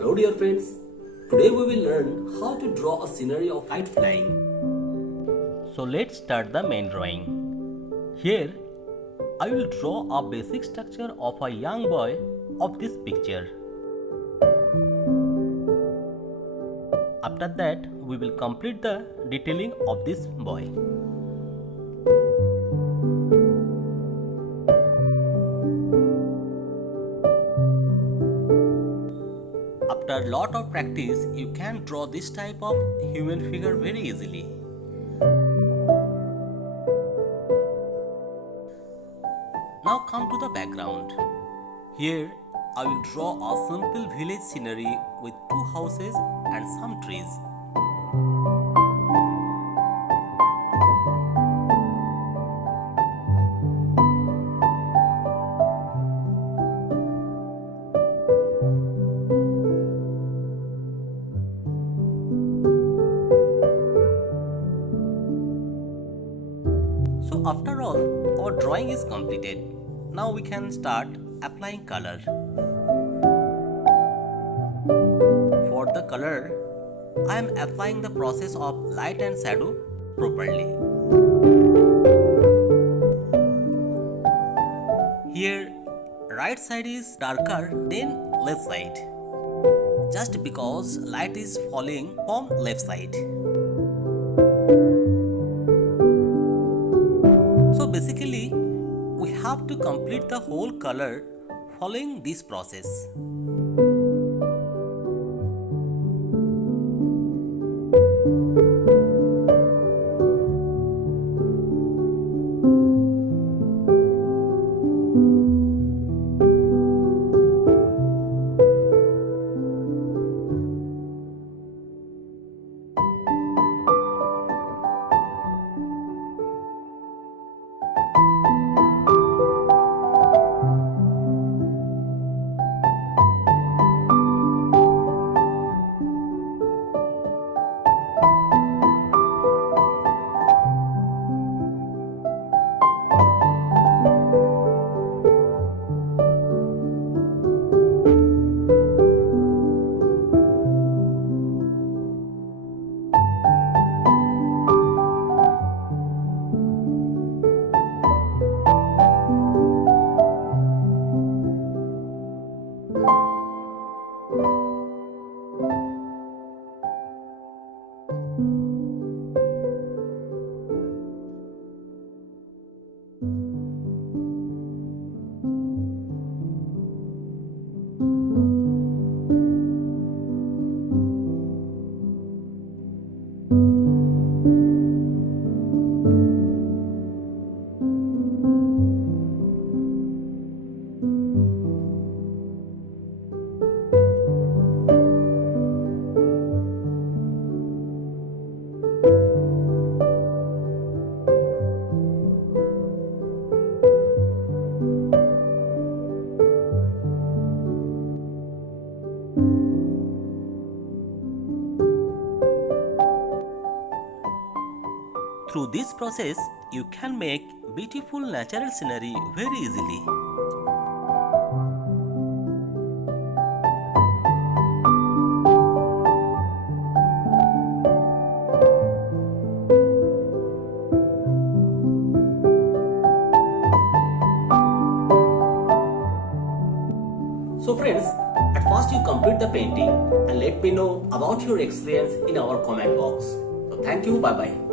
Hello dear friends, today we will learn how to draw a scenery of kite flying. So let's start the main drawing. Here I will draw a basic structure of a young boy of this picture. After that we will complete the detailing of this boy. After a lot of practice, you can draw this type of human figure very easily. Now come to the background. Here I will draw a simple village scenery with two houses and some trees. So after all, our drawing is completed. Now we can start applying color. For the color, I am applying the process of light and shadow properly. Here, right side is darker than left side, just because light is falling from left side. So basically, we have to complete the whole color following this process. Through this process, you can make beautiful natural scenery very easily. So friends, at first you complete the painting and let me know about your experience in our comment box. So thank you, bye bye.